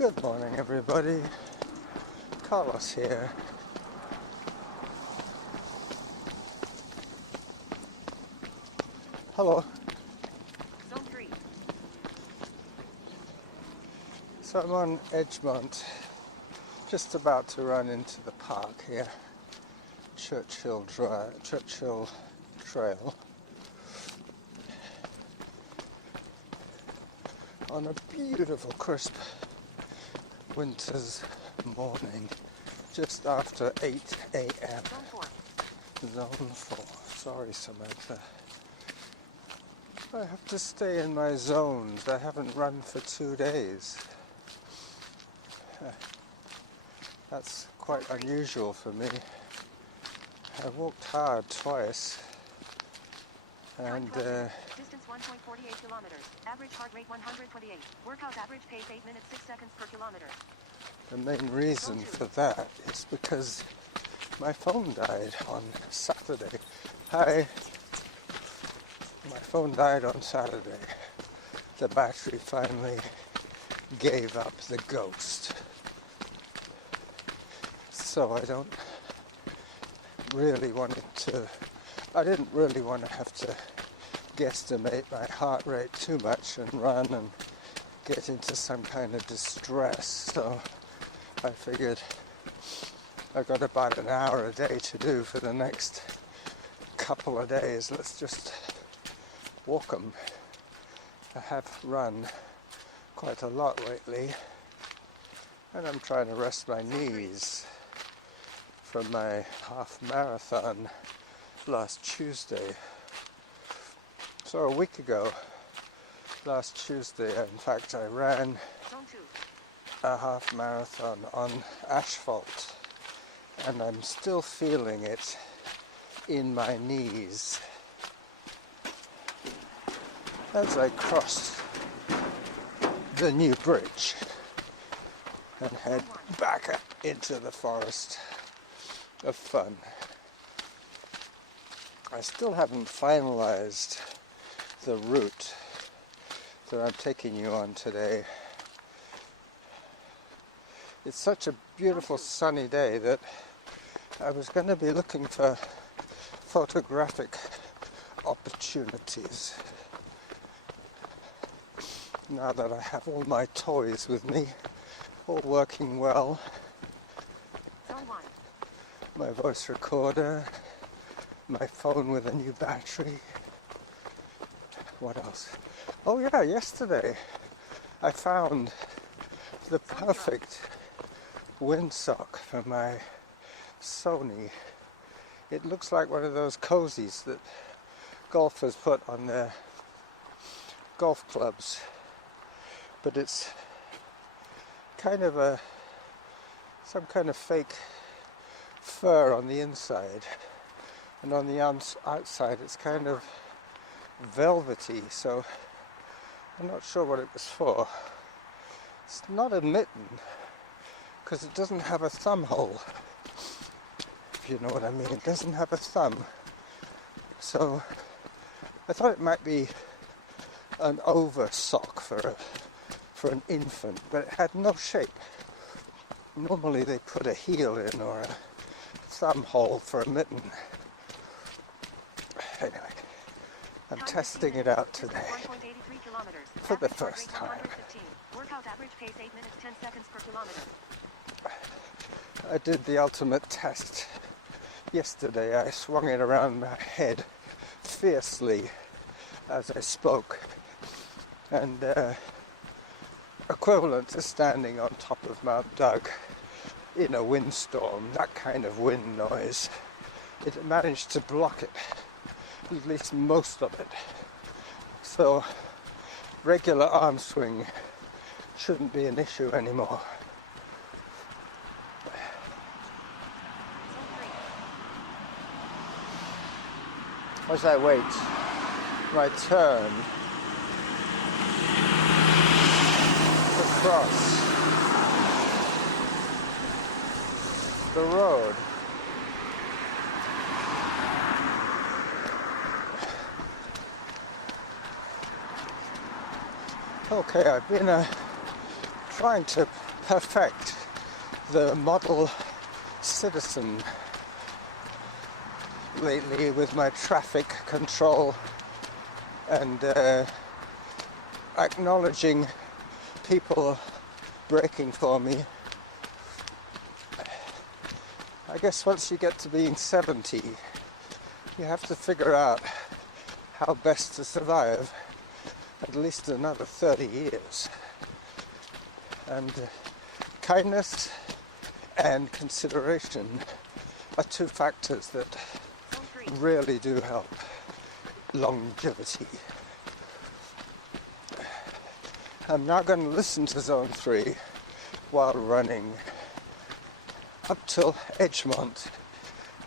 Good morning, everybody. Carlos here. Hello. Zone 3. So I'm on Edgemont, just about to run into the park here, Churchill Trail, on a beautiful, crisp winter's morning, just after 8 a.m. Zone 4. Zone 4. Sorry, Samantha. I have to stay in my zones. I haven't run for 2 days. That's quite unusual for me. I walked hard twice, and Distance 1.48 kilometers. Average heart rate 128. Workout average pace 8 minutes 6 seconds per kilometer. the main reason for that is because my phone died on Saturday. My phone died on Saturday. The battery finally gave up the ghost. So I didn't really want to have to guesstimate my heart rate too much and run and get into some kind of distress. So I figured I got about an hour a day to do for the next couple of days. Let's just walk them. I have run quite a lot lately, and I'm trying to rest my knees from my half marathon last Tuesday. So a week ago, last Tuesday, in fact, I ran Zone 2. a half marathon on asphalt, and I'm still feeling it in my knees as I crossed the new bridge and head back up into the forest of fun. I still haven't finalized the route that I'm taking you on today. It's such a beautiful sunny day that I was going to be looking for photographic opportunities. Now that I have all my toys with me, all working well, Zone 1. my voice recorder, my phone with a new battery. What else? Oh yeah, yesterday I found the perfect windsock for my Sony. It looks like one of those cozies that golfers put on their golf clubs, but it's kind of some kind of fake fur on the inside, and on the outside it's kind of velvety, so I'm not sure what it was for. It's not a mitten because it doesn't have a thumb hole, if you know what I mean. It doesn't have a thumb, so I thought it might be an over sock for an infant, but it had no shape. Normally they put a heel in or a thumb hole for a mitten. Anyway, I'm testing it out today for the first time. Workout average pace 8 minutes 10 seconds per kilometer. I did the ultimate test yesterday. I swung it around my head fiercely as I spoke, and equivalent to standing on top of Mount Doug in a windstorm, that kind of wind noise. It managed to block it, at least most of it. So regular arm swing shouldn't be an issue anymore. As I wait my turn to cross the road. Okay, I've been trying to perfect the model citizen lately with my traffic control and acknowledging people braking for me. I guess once you get to being 70, you have to figure out how best to survive at least another 30 years. And kindness and consideration are two factors that really do help longevity. I'm now going to listen to Zone 3 while running. Up till Edgemont,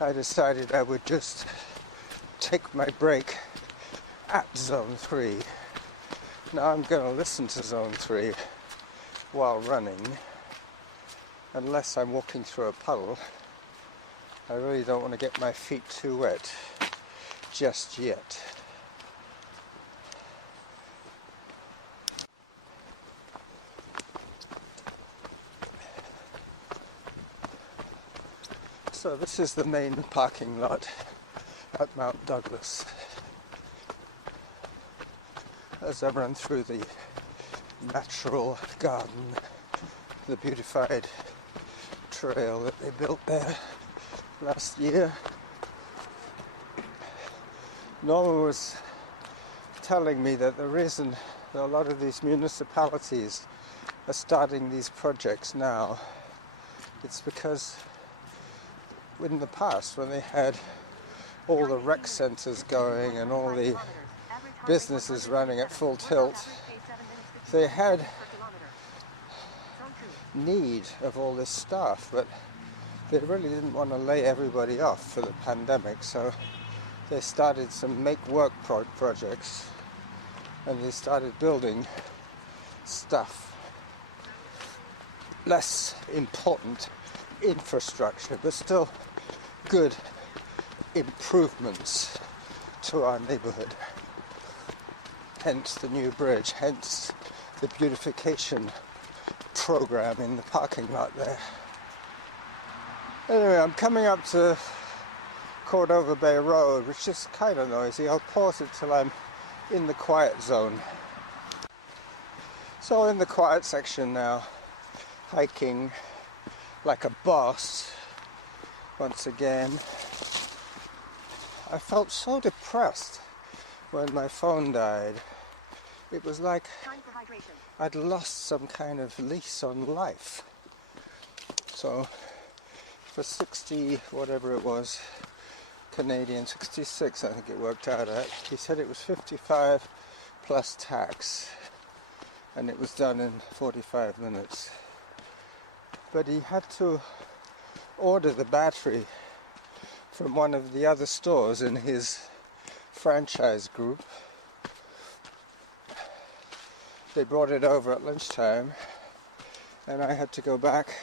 I decided I would just take my break at Zone 3. Now I'm going to listen to Zone 3 while running, unless I'm walking through a puddle. I really don't want to get my feet too wet just yet. So this is the main parking lot at Mount Douglas. As I run through the natural garden, the beautified trail that they built there last year. Norman was telling me that the reason that a lot of these municipalities are starting these projects now, it's because in the past, when they had all the rec centres going and all the businesses running at full tilt, they had need of all this staff, but they really didn't want to lay everybody off for the pandemic, so they started some make-work projects, and they started building stuff, less important infrastructure, but still good improvements to our neighborhood. Hence the new bridge, hence the beautification program in the parking lot there. Anyway, I'm coming up to Cordova Bay Road, which is kind of noisy. I'll pause it till I'm in the quiet zone. So in the quiet section now, hiking like a boss once again. I felt so depressed when my phone died. It was like I'd lost some kind of lease on life. So for 60, whatever it was, Canadian, 66 I think it worked out at, he said it was 55 plus tax, and it was done in 45 minutes. But he had to order the battery from one of the other stores in his franchise group. They brought it over at lunchtime, and I had to go back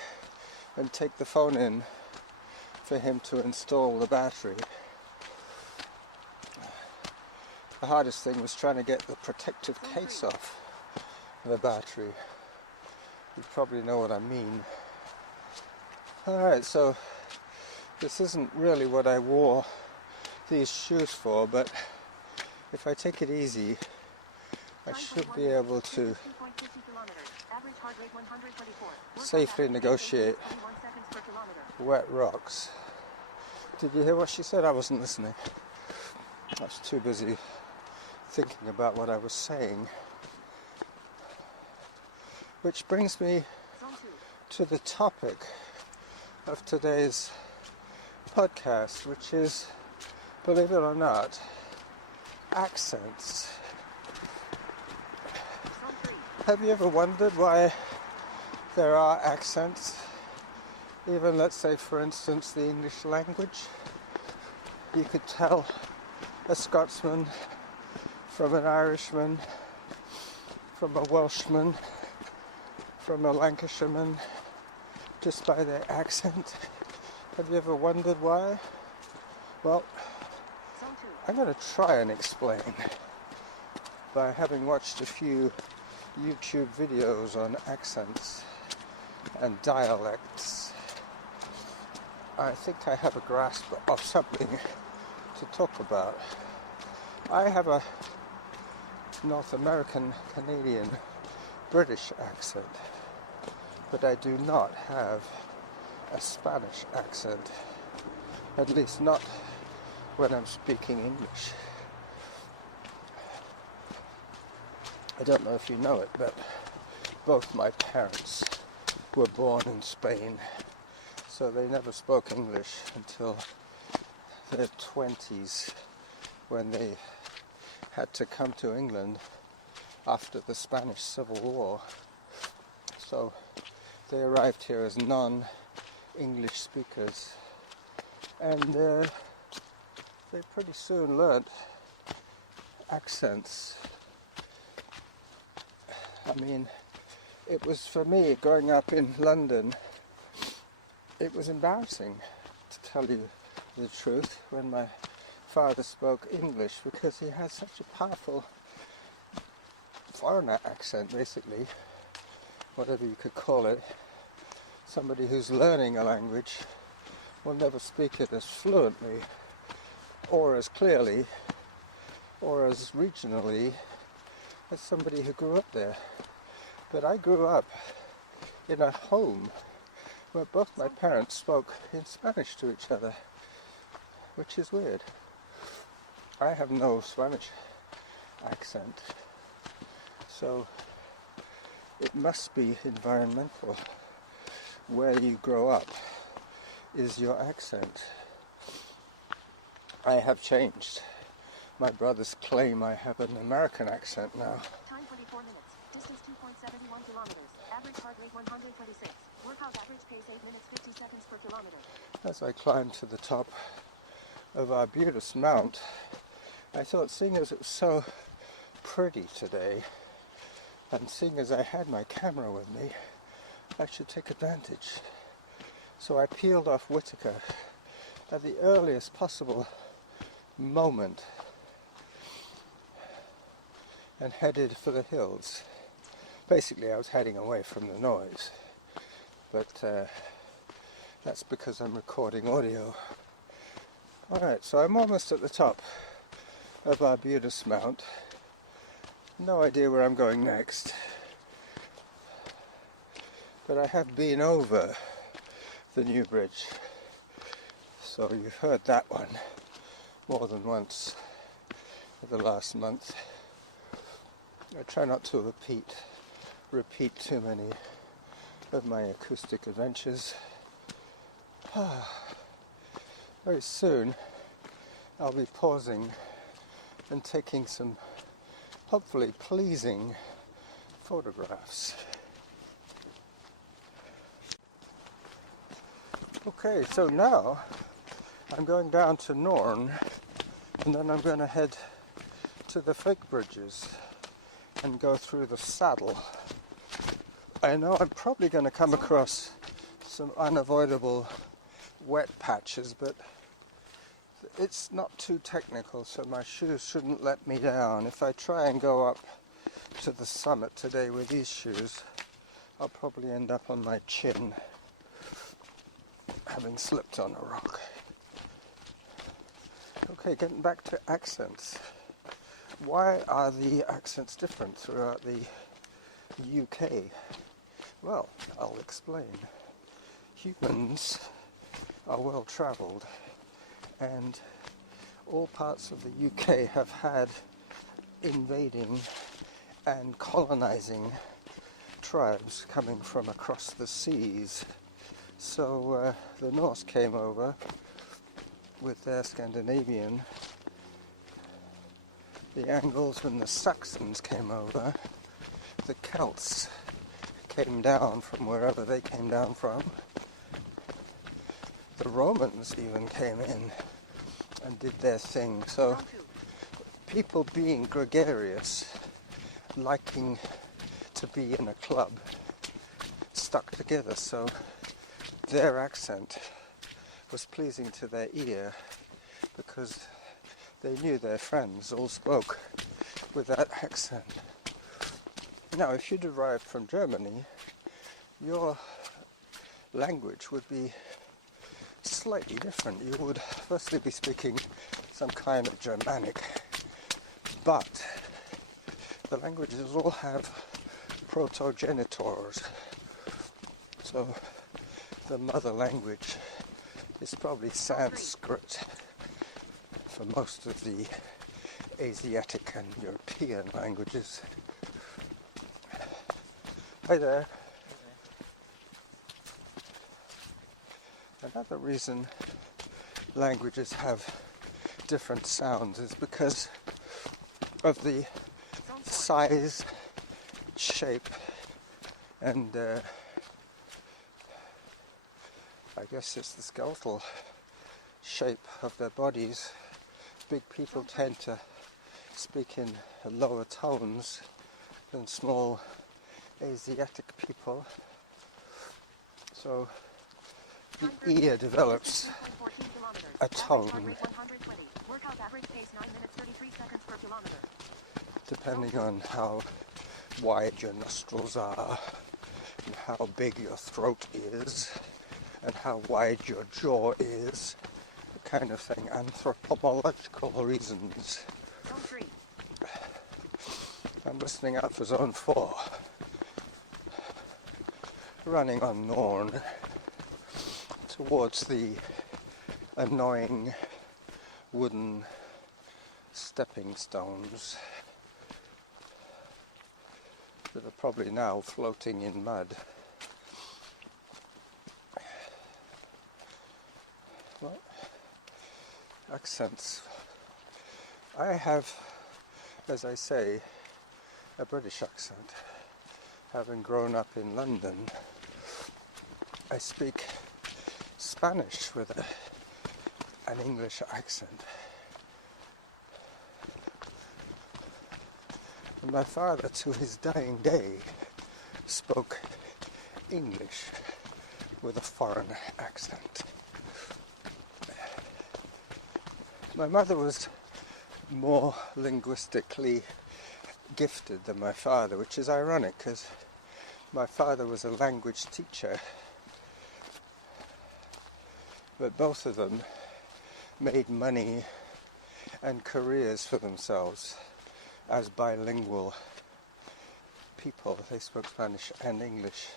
and take the phone in for him to install the battery. The hardest thing was trying to get the protective case off the battery. You probably know what I mean. Alright, so this isn't really what I wore these shoes for, but if I take it easy, I should be able to safely negotiate wet rocks. Did you hear what she said? I wasn't listening. I was too busy thinking about what I was saying. Which brings me to the topic of today's podcast, which is, believe it or not, accents. Have you ever wondered why there are accents? Even, let's say, for instance, the English language. You could tell a Scotsman from an Irishman, from a Welshman, from a Lancashireman, just by their accent. Have you ever wondered why? Well, I'm going to try and explain by having watched a few YouTube videos on accents. and dialects, I think I have a grasp of something to talk about. I have a North American, Canadian, British accent, but I do not have a Spanish accent, at least not when I'm speaking English. I don't know if you know it, but both my parents were born in Spain, so they never spoke English until their 20s, when they had to come to England after the Spanish Civil War. So they arrived here as non-English speakers, and they pretty soon learnt accents. I mean, it was, for me, growing up in London, it was embarrassing, to tell you the truth, when my father spoke English, because he has such a powerful foreigner accent, basically, whatever you could call it. Somebody who's learning a language will never speak it as fluently, or as clearly, or as regionally as somebody who grew up there. But I grew up in a home where both my parents spoke in Spanish to each other, which is weird. I have no Spanish accent, so it must be environmental. Where you grow up is your accent. I have changed. My brothers claim I have an American accent now. Time 24 minutes. Distance 2.71 kilometers. Average heart rate 126. Workout average pace 8 minutes 50 seconds per kilometer. As I climbed to the top of our Arbutus Mount, I thought, seeing as it was so pretty today, and seeing as I had my camera with me, I should take advantage. So I peeled off Whitaker at the earliest possible moment and headed for the hills. Basically, I was heading away from the noise, but that's because I'm recording audio. Alright, so I'm almost at the top of Arbutus Mount. No idea where I'm going next, but I have been over the new bridge, so you've heard that one more than once in the last month. I try not to repeat too many of my acoustic adventures. Very soon I'll be pausing and taking some hopefully pleasing photographs. Okay, so now I'm going down to Norn, and then I'm going to head to the fake bridges and go through the saddle. I know I'm probably going to come across some unavoidable wet patches, but it's not too technical, so my shoes shouldn't let me down. If I try and go up to the summit today with these shoes, I'll probably end up on my chin, having slipped on a rock. Okay, getting back to accents. Why are the accents different throughout the UK? Well, I'll explain. Humans are well travelled, and all parts of the UK have had invading and colonizing tribes coming from across the seas. So the Norse came over with their Scandinavian, the Angles and the Saxons came over, the Celts came down from wherever they came down from, the Romans even came in and did their thing. So people being gregarious, liking to be in a club, stuck together, so their accent was pleasing to their ear because they knew their friends all spoke with that accent. Now, if you derived from Germany, your language would be slightly different. You would firstly be speaking some kind of Germanic, but the languages all have protogenitors. So the mother language is probably Sanskrit for most of the Asiatic and European languages. Hi there. Another reason languages have different sounds is because of the size, shape, and I guess it's the skeletal shape of their bodies. Big people tend to speak in lower tones than small Asiatic people. So the ear develops a tone depending on how wide your nostrils are and how big your throat is and how wide your jaw is, the kind of thing, anthropological reasons. I'm listening out for Zone 4, running on Norn towards the annoying wooden stepping stones that are probably now floating in mud. Well, accents. I have, as I say, a British accent. Having grown up in London, I speak Spanish with an English accent. And my father, to his dying day, spoke English with a foreign accent. My mother was more linguistically gifted than my father, which is ironic because my father was a language teacher, but both of them made money and careers for themselves as bilingual people. They spoke Spanish and English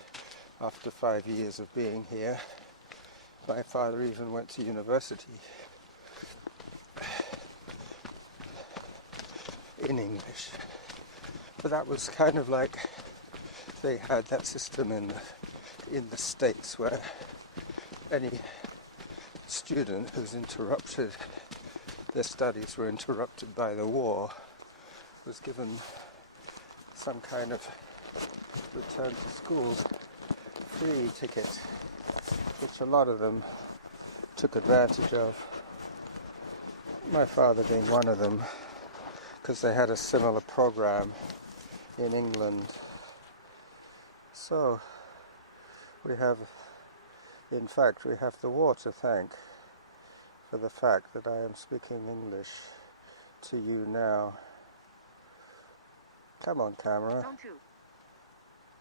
after 5 years of being here. My father even went to university in English. But that was kind of like they had that system in the States where any student who's interrupted, their studies were interrupted by the war, was given some kind of return to school free ticket, which a lot of them took advantage of. My father being one of them, because they had a similar program in England. So we have the war to thank for the fact that I am speaking English to you now. Come on, camera.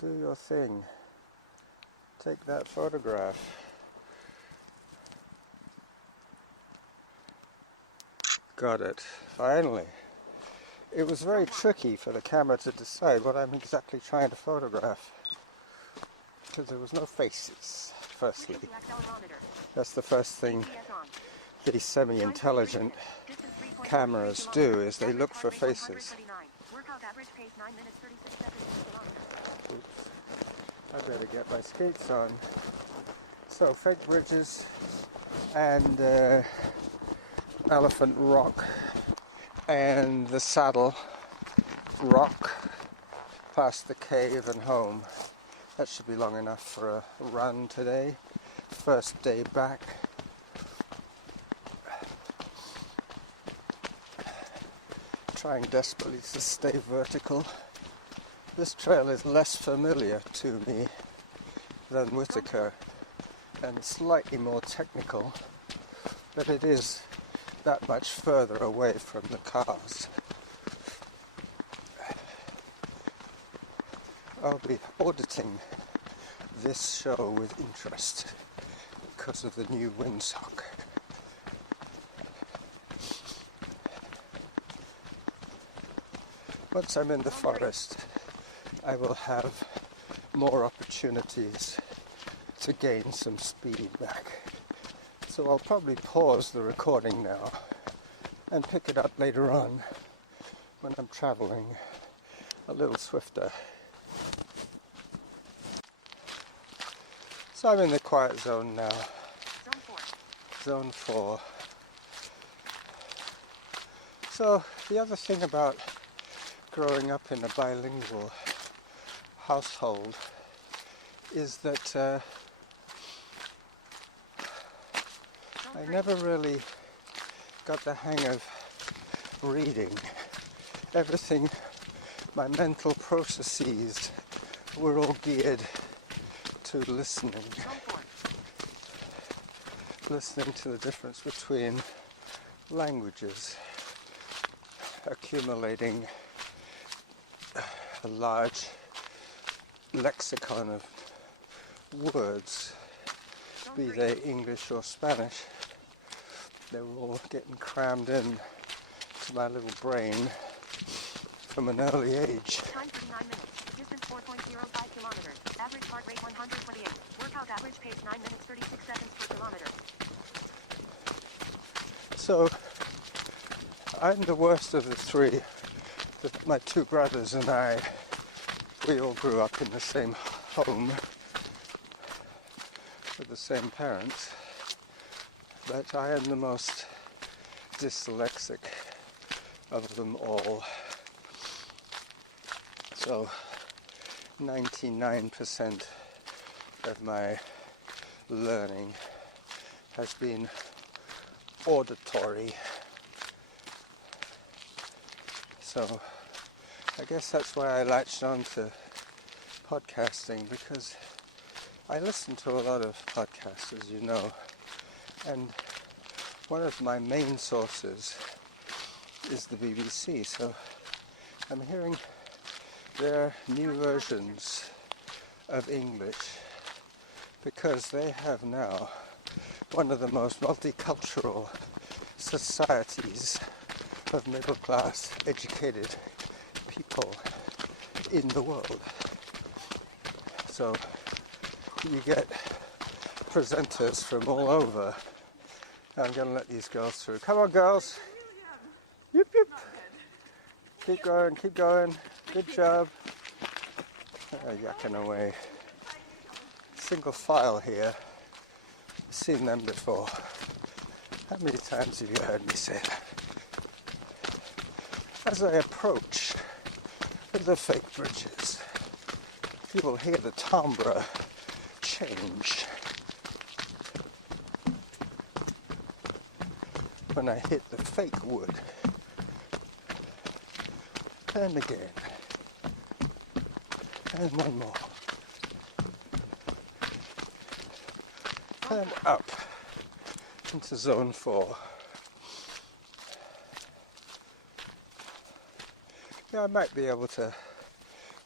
Do your thing. Take that photograph. Got it. Finally. It was very tricky for the camera to decide what I'm exactly trying to photograph, because there was no faces, firstly. That's the first thing these semi-intelligent cameras do, is they look for faces. Oops. I better get my skates on. So, fake bridges and Elephant Rock and the Saddle Rock past the cave and home. That should be long enough for a run today. First day back. Trying desperately to stay vertical. This trail is less familiar to me than Whitaker and slightly more technical, but it is that much further away from the cars. I'll be auditing this show with interest because of the new windsock. Once I'm in the forest, I will have more opportunities to gain some speed back. So I'll probably pause the recording now and pick it up later on when I'm traveling a little swifter. So I'm in the quiet zone now. Zone 4. So the other thing about growing up in a bilingual household is that I never really got the hang of reading. Everything, my mental processes were all geared to listening to the difference between languages, accumulating a large lexicon of words, be they English or Spanish. They were all getting crammed in to my little brain from an early age. Time 39 minutes. Distance 4.05 kilometers. Average heart rate 128. Workout average pace 9 minutes 36 seconds per kilometer. So I'm the worst of the three. My two brothers and I, we all grew up in the same home with the same parents, but I am the most dyslexic of them all. So 99% of my learning has been auditory. So I guess that's why I latched on to podcasting, because I listen to a lot of podcasts, as you know, and one of my main sources is the BBC. So I'm hearing their new versions of English because they have now one of the most multicultural societies of middle-class educated people in the world. So you get presenters from all over. I'm going to let these girls through. Come on, girls. Yip, yip. Keep going, keep going. Good job. Yakking away. Single file here. Seen them before. How many times have you heard me say that? As I approach the fake bridges, you will hear the timbre change when I hit the fake wood. And again. And one more. And up into zone 4. Yeah, I might be able to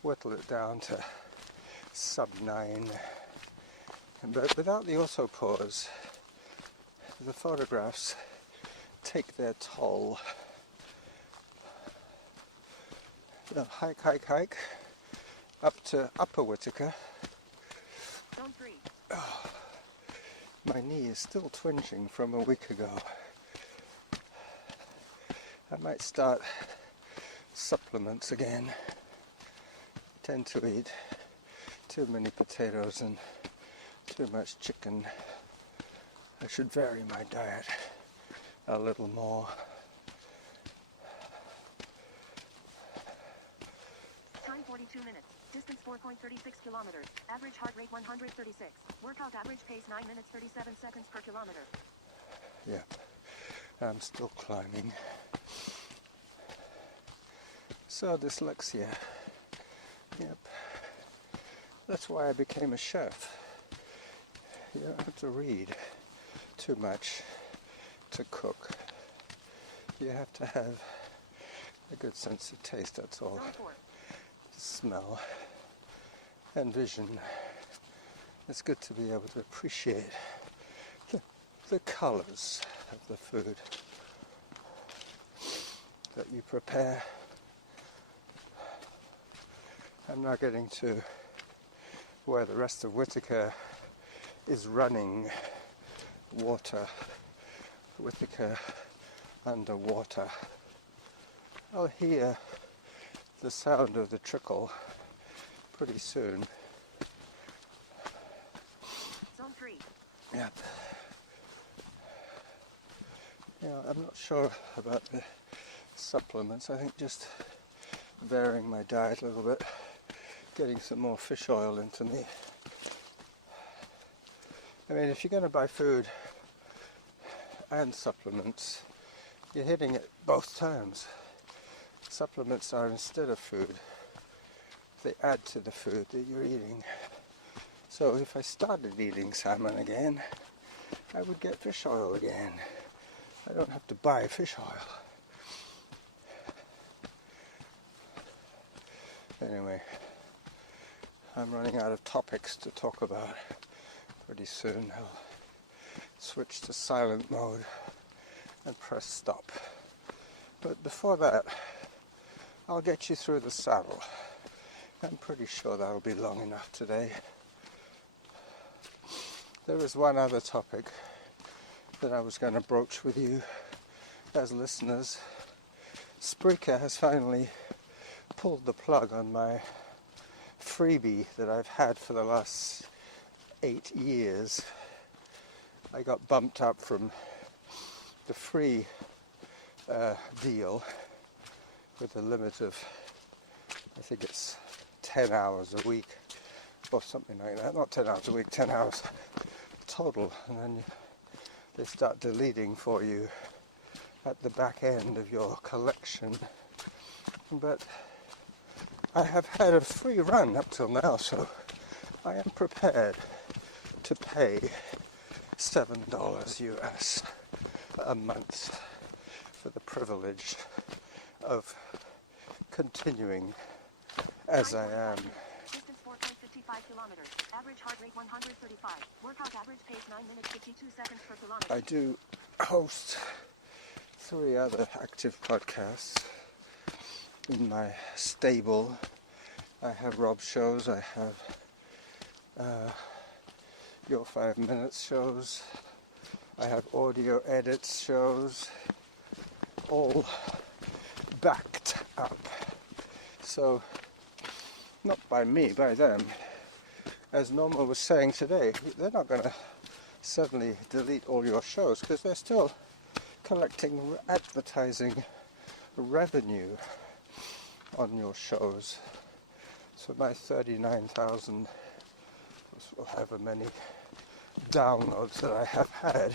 whittle it down to sub 9. But without the autopause, the photographs take their toll. Hike, up to Upper Whittaker. Zone 3. Oh, my knee is still twinging from a week ago. I might start supplements again. I tend to eat too many potatoes and too much chicken. I should vary my diet a little more. Time 42 minutes. Distance 4.36 kilometers. Average heart rate 136. Workout average pace 9 minutes 37 seconds per kilometer. Yeah, I'm still climbing. So dyslexia. Yep. That's why I became a chef. You don't have to read too much to cook. You have to have a good sense of taste, that's all. Zone 4. Smell and vision. It's good to be able to appreciate the colours of the food that you prepare. I'm now getting to where the rest of Whitaker is running water. Whitaker underwater. I'll hear the sound of the trickle pretty soon. Zone 3. Yep. Yeah, I'm not sure about the supplements. I think just varying my diet a little bit, getting some more fish oil into me. I mean, if you're going to buy food and supplements, you're hitting it both times. Supplements are instead of food. They add to the food that you're eating. So if I started eating salmon again, I would get fish oil again. I don't have to buy fish oil. Anyway, I'm running out of topics to talk about. Pretty soon I'll switch to silent mode and press stop. But before that, I'll get you through the saddle. I'm pretty sure that'll be long enough today. There is one other topic that I was going to broach with you as listeners. Spreaker has finally pulled the plug on my freebie that I've had for the last 8 years. I got bumped up from the free deal with a limit of, I think it's 10 hours a week or something like that. Not 10 hours a week, 10 hours total. And then they start deleting for you at the back end of your collection. But I have had a free run up till now, so I am prepared to pay $7 US a month for the privilege of continuing as I am. Distance 4.55 kilometers. Average heart rate 135. Workout average pace 9 minutes 52 seconds per kilometer. I do host 3 other active podcasts in my stable. I have Rob's shows, I have Your 5 Minutes shows, I have audio edits shows, all backed up. So, not by me, by them. As Norma was saying today, they're not going to suddenly delete all your shows because they're still collecting advertising revenue on your shows. So my 39,000, or however many downloads that I have had,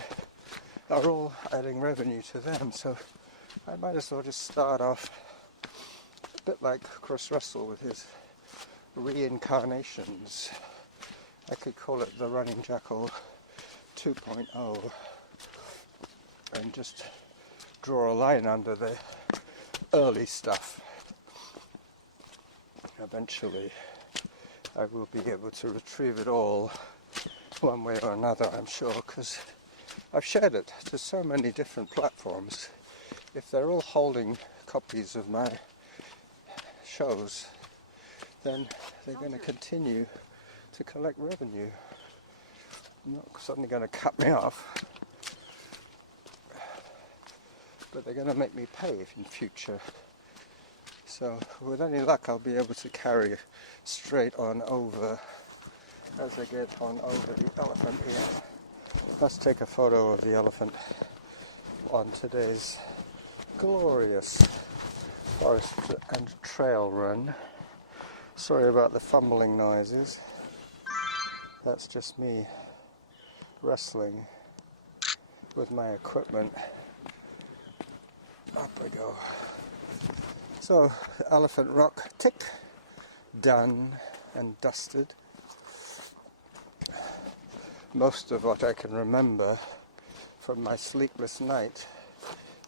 are all adding revenue to them. So I might as well just start off a bit like Chris Russell with his reincarnations. I could call it the Running Jackal 2.0 and just draw a line under the early stuff. Eventually I will be able to retrieve it all one way or another, I'm sure, because I've shared it to so many different platforms. If they're all holding copies of my shows, then they're going to continue to collect revenue. They're not suddenly going to cut me off, but they're going to make me pay in future. So with any luck I'll be able to carry straight on over as I get on over the elephant here. Let's take a photo of the elephant on today's glorious forest and trail run. Sorry about the fumbling noises. That's just me wrestling with my equipment. Up we go. So, Elephant Rock tick, done and dusted. Most of what I can remember from my sleepless night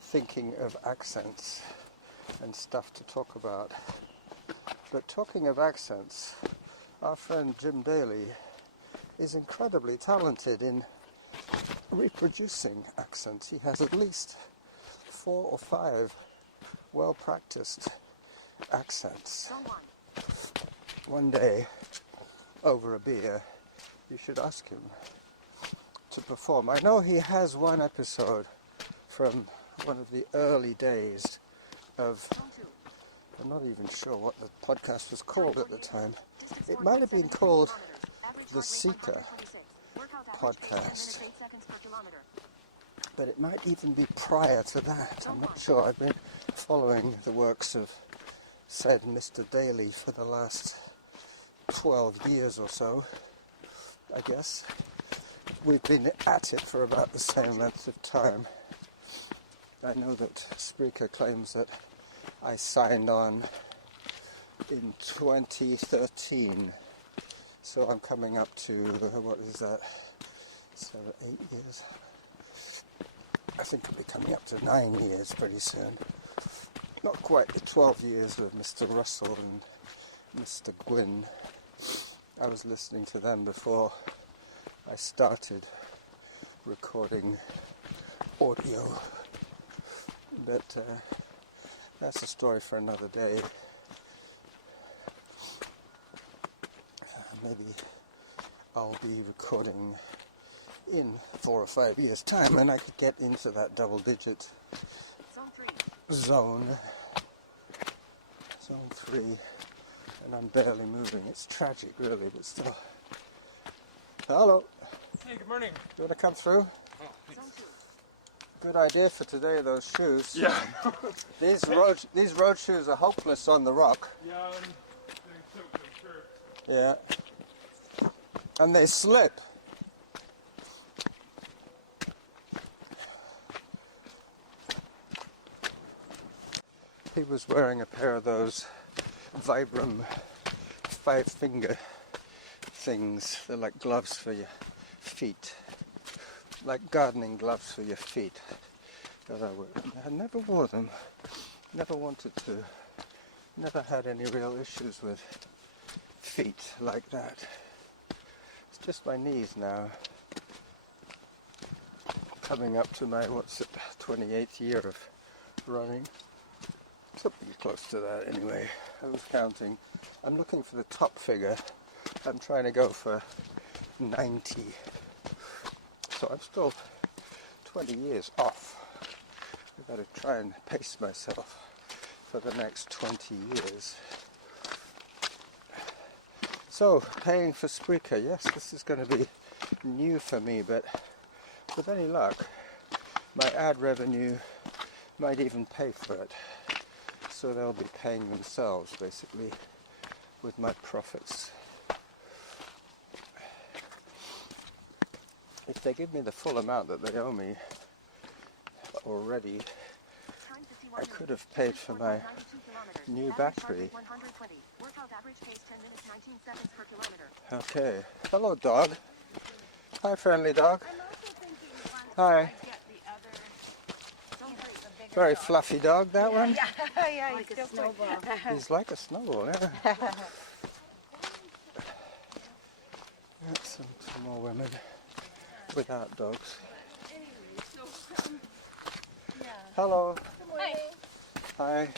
thinking of accents and stuff to talk about. But talking of accents, our friend Jim Daly is incredibly talented in reproducing accents. He has at least 4 or 5 well-practiced accents. Zone 1. One day, over a beer, you should ask him to perform. I know he has one episode from one of the early days of, Zone 2. I'm not even sure what the podcast was called at the time. It might have been called the Seeker podcast, but it might even be prior to that. I'm not sure. I've been following the works of said Mr. Daly for the last 12 years or so, I guess. We've been at it for about the same length of time. I know that Spreaker claims that I signed on in 2013, so I'm coming up to, what is that, 7, 8 years? I think I'll be coming up to 9 years pretty soon. Not quite the 12 years of Mr. Russell and Mr. Gwynn. I was listening to them before I started recording audio, but that's a story for another day. Maybe I'll be recording in 4 or 5 years' time, and I could get into that double-digit Zone 3. zone 3, and I'm barely moving. It's tragic, really, but still. Hello. Hey, good morning. You want to come through? Oh, Zone 2. Good idea for today, those shoes. yeah. These road shoes are hopeless on the rock. Yeah, I'm getting soaked, I'm sure. Yeah. And they slip. He was wearing a pair of those Vibram 5-finger things. They're like gloves for your feet. Like gardening gloves for your feet. That I never wore them. Never wanted to. Never had any real issues with feet like that. It's just my knees now. Coming up to my, 28th year of running. Something close to that anyway. I was counting. I'm looking for the top figure. I'm trying to go for 90. So I'm still 20 years off. I've got to try and pace myself for the next 20 years. So, paying for Spreaker. Yes, this is going to be new for me, but with any luck, my ad revenue might even pay for it. So they'll be paying themselves, basically, with my profits. If they give me the full amount that they owe me already, I could have paid for my new battery. Okay. Hello, dog. Hi, friendly dog. Hi. Very fluffy dog, that one. Yeah, he's like a snowball. He's like a snowball, yeah. Some more women without dogs. Hello. Hi. Hi.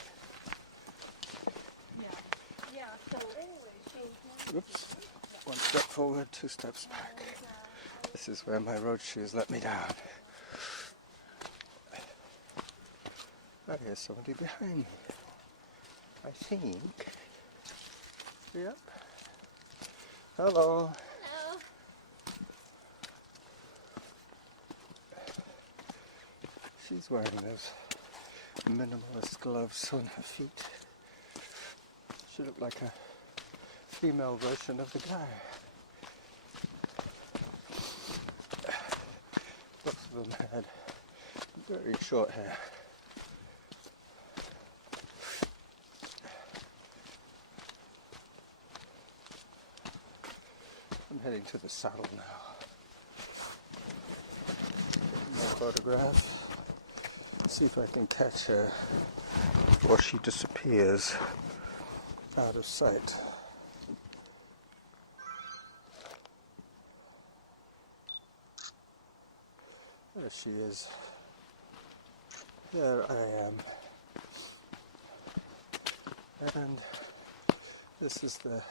Yeah, so anyway, Oops. 1 step forward, 2 steps back. This is where my road shoes let me down. I hear somebody behind me. I think. Yep. Hello. Hello. She's wearing those minimalist gloves on her feet. She looked like a female version of the guy. Both of them had very short hair. I'm heading to the saddle now. My photograph. See if I can catch her before she disappears out of sight. There she is. There I am. And this is the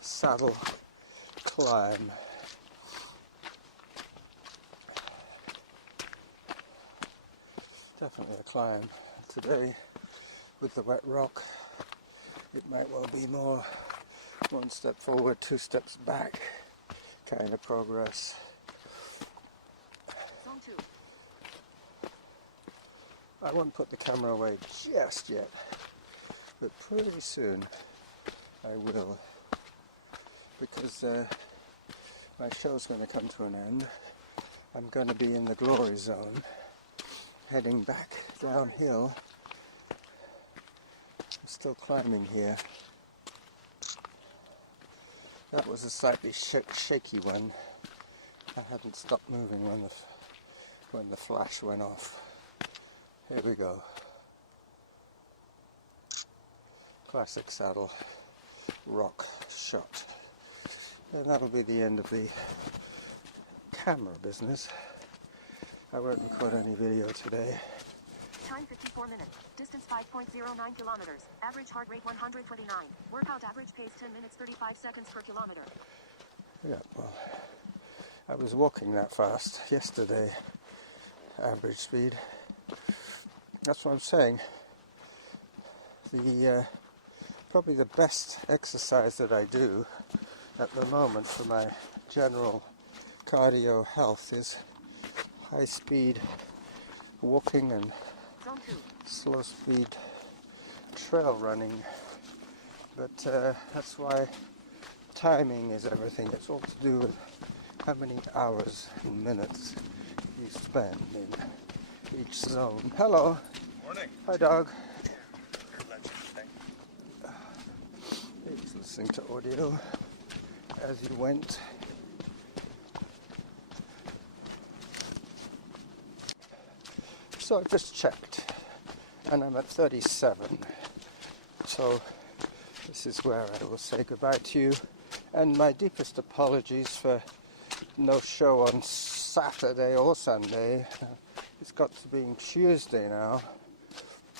saddle climb. Definitely a climb. Today, with the wet rock, it might well be more one step forward, two steps back kind of progress. Zone 2. I won't put the camera away just yet, but pretty soon I will, because my show's going to come to an end. I'm going to be in the glory zone, heading back downhill. I'm still climbing here. That was a slightly shaky one. I hadn't stopped moving when the flash went off. Here we go. Classic saddle rock shot. And that'll be the end of the camera business. I won't record any video today. Time 54 minutes. Distance 5.09 kilometers. Average heart rate 129. Workout average pace 10 minutes 35 seconds per kilometer. Yeah, well, I was walking that fast yesterday, average speed. That's what I'm saying. The probably the best exercise that I do at the moment for my general cardio health is high speed walking and Zone 2. slow speed trail running. But that's why timing is everything. It's all to do with how many hours and minutes you spend in each zone. Hello. Morning. Hi, dog. He's listening to audio as he went. So I've just checked, and I'm at 37. So this is where I will say goodbye to you, and my deepest apologies for no show on Saturday or Sunday. It's got to being Tuesday now,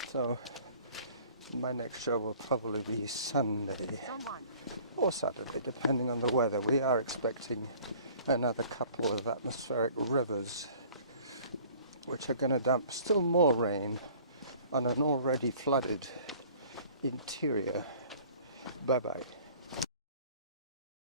so my next show will probably be Sunday Zone 1. or Saturday, depending on the weather. We are expecting another couple of atmospheric rivers, which are going to dump still more rain on an already flooded interior. Bye-bye.